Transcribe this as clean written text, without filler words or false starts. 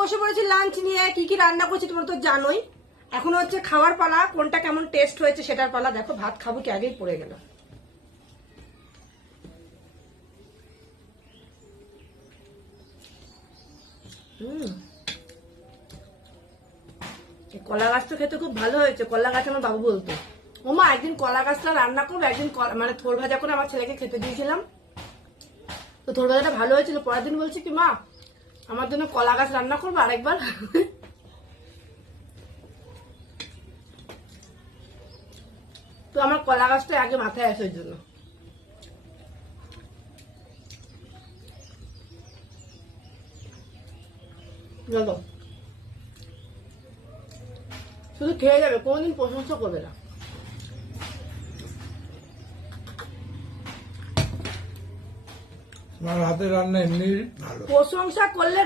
বসে পড়েছি লাঞ্চ নিয়ে। কি কি রান্না করছি তোমরা তো জানোই। এখন হচ্ছে খাওয়ার পালা, কোনটা কেমন টেস্ট হয়েছে সেটার পালা। দেখো ভাত খাবো কি আগেই পড়ে গেল। কলা গাছটা খেতে খুব ভালো হয়েছে। কলা গাছ আমার বাবু বলতো, ওমা একদিন কলা গাছটা রান্না করবো, একদিন মানে থোর ভাজা করে আমার ছেলেকে খেতে দিয়েছিলাম। তো থোর ভাজাটা ভালো হয়েছিল। পরের দিন বলছি কি মা আমার জন্য কলা গাছ রান্না করবো আরেকবার। তো আমার কলা গাছটা আগে মাথায় আসে ওই জন্য। দেখো শুধু খেয়ে যাবে, কোনোদিন প্রশংসা করবে না। আমার হাতের রান্না এমনি ভালো। প্রশংসা করলে